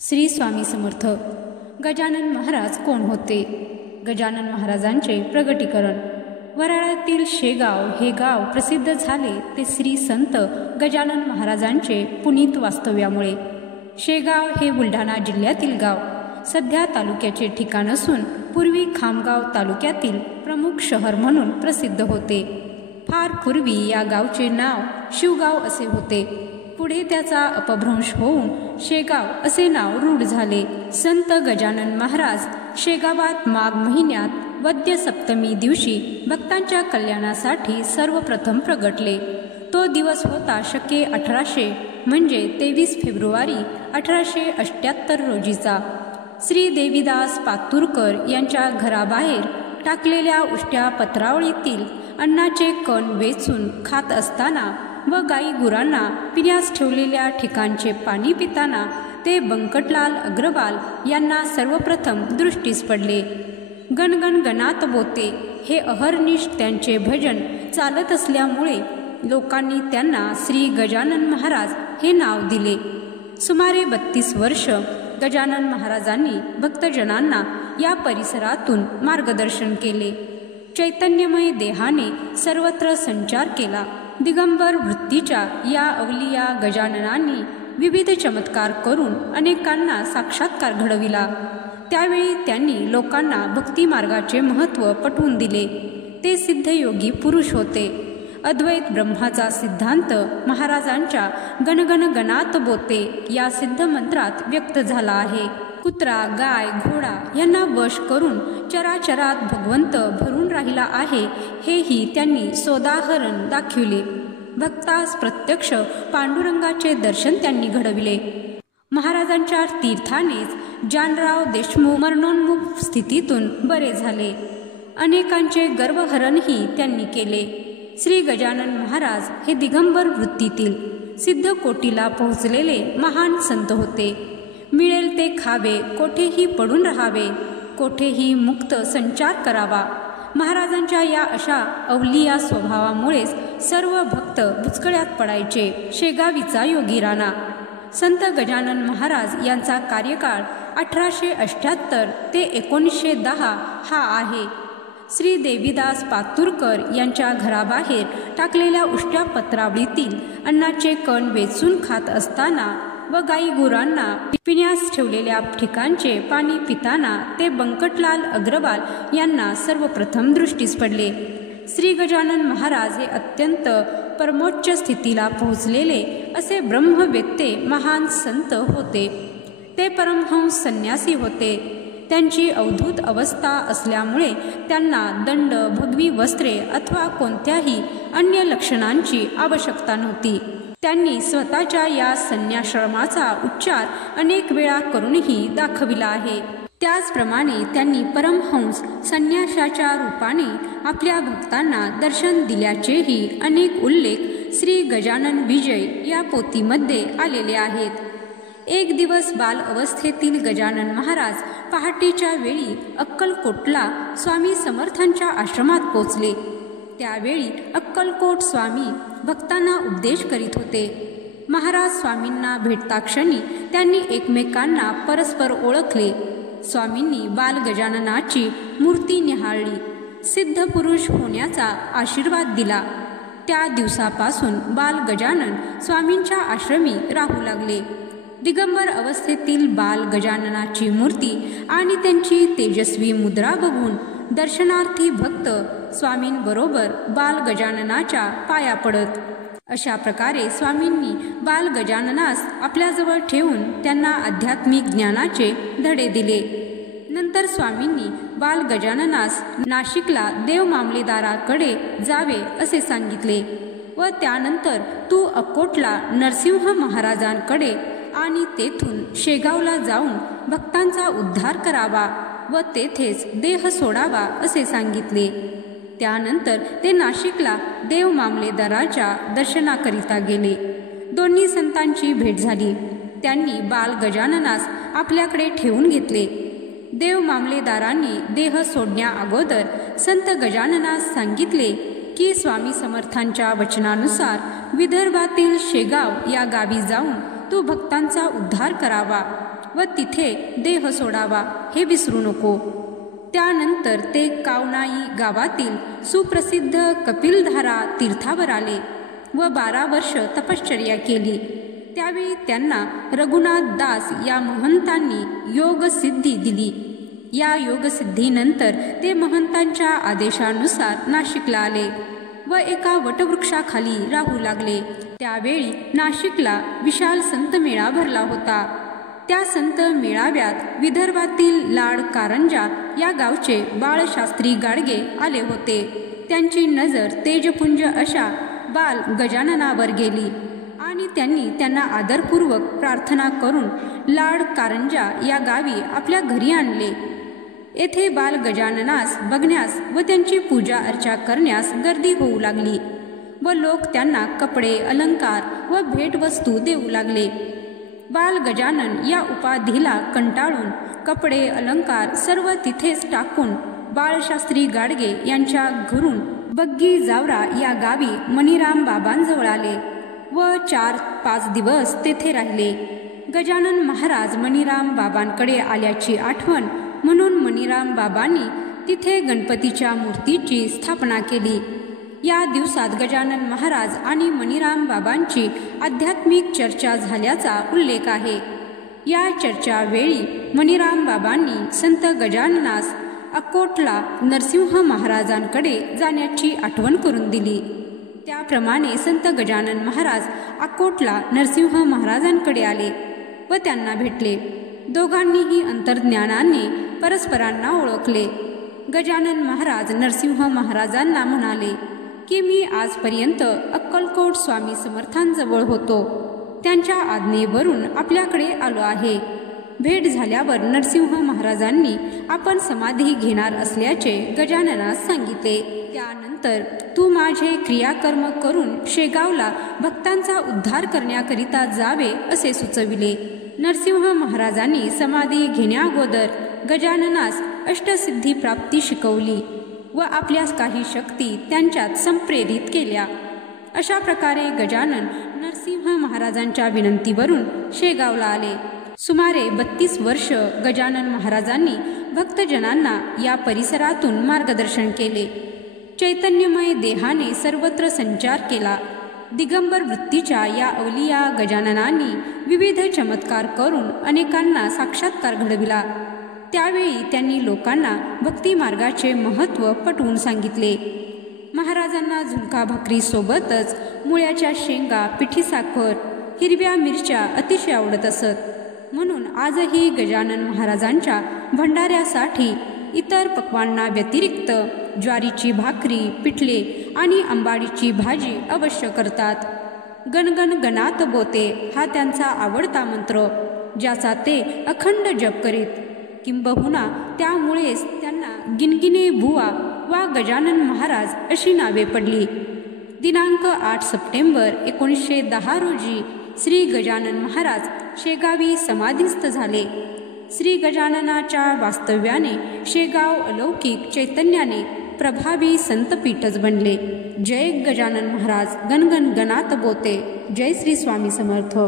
श्री स्वामी समर्थ. गजानन महाराज कोण होते? गजानन महाराजांचे प्रगटीकरण. वराळ्यातील शेगाव हे गाव प्रसिद्ध झाले ते श्री संत गजानन महाराजांचे पुनीत वास्तव्यामुळे. शेगाव हे बुलढाणा जिल्ह्यातील गाव सध्या तालुक्याचे ठिकाण असून पूर्वी खामगाव तालुक्यातील प्रमुख शहर म्हणून प्रसिद्ध होते. फार पूर्वी या गावचे नाव शिवगाव असे होते. पुढे त्याचा अपभ्रंश होऊन शेगाव असे नाव रूढ झाले. संत गजानन महाराज शेगावात माघ महिन्यात वद्य सप्तमी दिवशी भक्तांच्या कल्याणासाठी सर्वप्रथम प्रगटले. तो दिवस होता शके 1800 म्हणजे 23 फेब्रुवारी 1878 रोजीचा. श्री देवीदास पातुरकर यांच्या घराबाहेर टाकलेल्या उष्ट्या पत्रावळीतील अन्नाचे कण वेचून खात असताना व गाई गुरांना पिण्यास ठेवलेल्या ठिकाणचे पाणी पिताना ते बंकटलाल अग्रवाल यांना सर्वप्रथम दृष्टीस पडले. गणगण गणात बोते हे अहर्निश त्यांचे भजन चालत असल्यामुळे लोकांनी त्यांना श्री गजानन महाराज हे नाव दिले. सुमारे 32 वर्ष गजानन महाराजांनी भक्तजनांना या परिसरातून मार्गदर्शन केले. चैतन्यमय देहाने सर्वत्र संचार केला. दिगंबर वृत्तीच्या या अवलिया गजाननांनी विविध चमत्कार करून अनेकांना साक्षात्कार घडविला. त्यावेळी त्यांनी लोकांना भक्ती मार्गाचे महत्त्व पटवून दिले. ते सिद्धयोगी पुरुष होते. अद्वैत ब्रह्माचा सिद्धांत महाराजांच्या गणगण गणात बोते या सिद्ध मंत्रात व्यक्त झाला आहे. कुत्रा, गाय, घोडा यांना वश करून चराचरात भगवंत भरून राहिला आहे हेही त्यांनी सोदाहरण दाखविले. भक्तास प्रत्यक्ष पांडुरंगाचे दर्शन त्यांनी घडविले. महाराजांच्या तीर्थानेच जानराव देशमुख मरणोन्मुख स्थितीतून बरे झाले. अनेकांचे गर्वहरणही त्यांनी केले. श्री गजानन महाराज हे दिगंबर वृत्तीतील सिद्ध कोटीला पोहोचलेले महान संत होते. मिळेल ते खावे, कोठेही पडून राहावे, कोठेही मुक्त संचार करावा. महाराजांच्या या अशा अवलिया स्वभावामुळेच सर्व भक्त बुचकळ्यात पडायचे. शेगावीचा योगी राणा. संत गजानन महाराज यांचा कार्यकाळ 1878 ते 1910 हा आहे. श्री देवीदास पातुरकर यांच्या घराबाहेर टाकलेल्या उष्ट्या पत्रावळीतील अन्नाचे कण वेचून खात असताना व गाई गुरांना पिण्यास ठेवलेल्या ठिकाणचे पाणी पिताना ते बंकटलाल अग्रवाल यांना सर्वप्रथम दृष्टीस पडले. श्री गजानन महाराज हे अत्यंत परमोच्च स्थितीला पोहोचलेले असे ब्रह्मवेत्ते महान संत होते. ते परमहंस संन्यासी होते. त्यांची अवधूत अवस्था असल्यामुळे त्यांना दंड, भगवी वस्त्रे अथवा कोणत्याही अन्य लक्षणांची आवश्यकता नव्हती. त्यांनी स्वतःच्या या संन्याश्रमाचा उच्चार अनेक वेळा करूनही दाखविला आहे. त्याचप्रमाणे त्यांनी परमहंस संन्याशाच्या रूपाने आपल्या भक्तांना दर्शन दिल्याचेही अनेक उल्लेख श्री गजानन विजय या पोथीमध्ये आलेले आहेत. एक दिवस बाल अवस्थेतील गजानन महाराज पहाटेच्या वेळी अक्कलकोटला स्वामी समर्थांच्या आश्रमात पोचले. त्यावेळी अक्कलकोट स्वामी भक्तांना उपदेश करीत होते. महाराज स्वामींना भेटता क्षणी त्यांनी एकमेकांना परस्पर ओळखले. स्वामींनी बाल गजाननाची मूर्ती निहाळली. सिद्ध पुरुष होण्याचा आशीर्वाद दिला. त्या दिवसापासून बाल गजानन स्वामींच्या आश्रमी राहू लागले. दिगंबर अवस्थेतील बाल गजाननाची मूर्ती आणि त्यांची तेजस्वी मुद्रा बघून दर्शनार्थी भक्त स्वामींबरोबर बाल गजाननाच्या पाया पडत. अशा प्रकारे स्वामींनी बाल गजाननास आपल्याजवळ ठेवून त्यांना आध्यात्मिक ज्ञानाचे धडे दिले. नंतर स्वामींनी बाल गजाननास नाशिकला देव मामलेदाराकडे जावे असे सांगितले व त्यानंतर तू अक्कोटला नरसिंह महाराजांकडे आणि तेथून शेगावला जाऊन भक्तांचा उद्धार करावा व तेथेच देह सोडावा असे सांगितले. त्यानंतर ते नाशिकला देव मामलेदाराच्या दर्शनाकरिता गेले. दोन्ही संतांची भेट झाली. त्यांनी बाल गजाननास आपल्याकडे ठेवून घेतले. देव मामलेदारांनी देह सोडण्या अगोदर संत गजाननास सांगितले की स्वामी समर्थांच्या वचनानुसार विदर्भातील शेगाव या गावी जाऊन तो भक्तांचा उद्धार करावा व तिथे देह सोडावा हे विसरू नको. त्यानंतर ते कावनाई गावातील सुप्रसिद्ध कपिलधारा तीर्थावर आले व 12 वर्ष तपश्चर्या केली. त्यावेळी त्यांना रघुनाथ दास या महंतांनी योगसिद्धी दिली. या योगसिद्धीनंतर ते महंतांच्या आदेशानुसार नाशिकला आले व एका वटवृक्षाखाली राहू लागले. त्यावेळी नाशिकला विशाल संत मेळा भरला होता. त्या संत मेळाव्यात विदर्भातील लाड कारंजा या गावचे बाळशास्त्री गाडगे आले होते. त्यांची नजर तेजपुंज अशा बाल गजाननावर गेली आणि त्यांनी त्यांना आदरपूर्वक प्रार्थना करून लाड कारंजा या गावी आपल्या घरी आणले. येथे बाल गजाननास बघण्यास व त्यांची पूजा अर्चा करण्यास गर्दी होऊ लागली व लोक त्यांना कपडे अलंकार व भेटवस्तू देऊ लागले. बाल गजानन या उपाधीला कंटाळून कपडे अलंकार सर्व तिथेच टाकून बाळशास्त्री गाडगे यांच्या घरून बग्गी जावरा या गावी मणिराम बाबांजवळ आले व 4-5 दिवस तेथे राहिले. गजानन महाराज मणिराम बाबांकडे आल्याची आठवण म्हणून मणिराम बाबांनी तिथे गणपतीच्या मूर्तीची स्थापना केली. या दिवसात गजानन महाराज आणि मणिराम बाबांची आध्यात्मिक चर्चा झाल्याचा उल्लेख आहे. या चर्चावेळी मणिराम बाबांनी संत गजाननास अक्कोटला नरसिंह महाराजांकडे जाण्याची आठवण करून दिली. त्याप्रमाणे संत गजानन महाराज अक्कोटला नरसिंह महाराजांकडे आले व त्यांना भेटले. दोघांनीही अंतर्ज्ञानाने परस्परांना ओळखले. गजानन महाराज नरसिंह महाराजांना म्हणाले की मी आजपर्यंत अक्कलकोट स्वामी समर्थांजवळ होतो. त्यांच्या आज्ञेवरून आपल्याकडे आलो आहे. भेट झाल्यावर नरसिंह महाराजांनी आपण समाधी घेणार असल्याचे गजाननास सांगितले. त्यानंतर तू माझे क्रियाकर्म करून शेगावला भक्तांचा उद्धार करण्याकरिता जावे असे सुचविले. नरसिंह महाराजांनी समाधी घेण्याअगोदर गजाननास अष्टसिद्धी प्राप्ती शिकवली व आपल्या काही शक्ती त्यांच्यात संप्रेरित केल्या. अशा प्रकारे गजानन नरसिंह महाराजांच्या विनंतीवरून शेगावला आले. सुमारे 32 वर्ष गजानन महाराजांनी भक्तजनांना या परिसरातून मार्गदर्शन केले. चैतन्यमय देहाने सर्वत्र संचार केला. दिगंबर वृत्तीच्या या अवलिया गजाननांनी विविध चमत्कार करून अनेकांना साक्षात्कार घडविला. त्यावेळी त्यांनी लोकांना भक्ती मार्गाचे महत्त्व पटवून सांगितले. महाराजांना झुणका भाकरी सोबतच मुळ्याच्या शेंगा, पिठी साखर, हिरव्या मिरच्या अतिशय आवडत असत. म्हणून आजही गजानन महाराजांच्या भंडाऱ्यासाठी इतर पक्वांना व्यतिरिक्त ज्वारीची भाकरी, पिठले आणि आंबाडीची भाजी अवश्य करतात. गणगण गणात बोते हा त्यांचा आवडता मंत्र, ज्याचा ते अखंड जप करीत. किंबहुना त्यामुळेच त्यांना गिनगिने बुवा वा गजानन महाराज अशी नावे पडली. दिनांक 8 सप्टेंबर 1910 रोजी श्री गजानन महाराज शेगावी समाधीस्थ झाले. श्री गजाननाच्या वास्तव्याने शेगाव अलौकिक चैतन्याने प्रभावी संतपीठच बनले. जय गजानन महाराज. गणगण गणात बोते. जय श्री स्वामी समर्थ.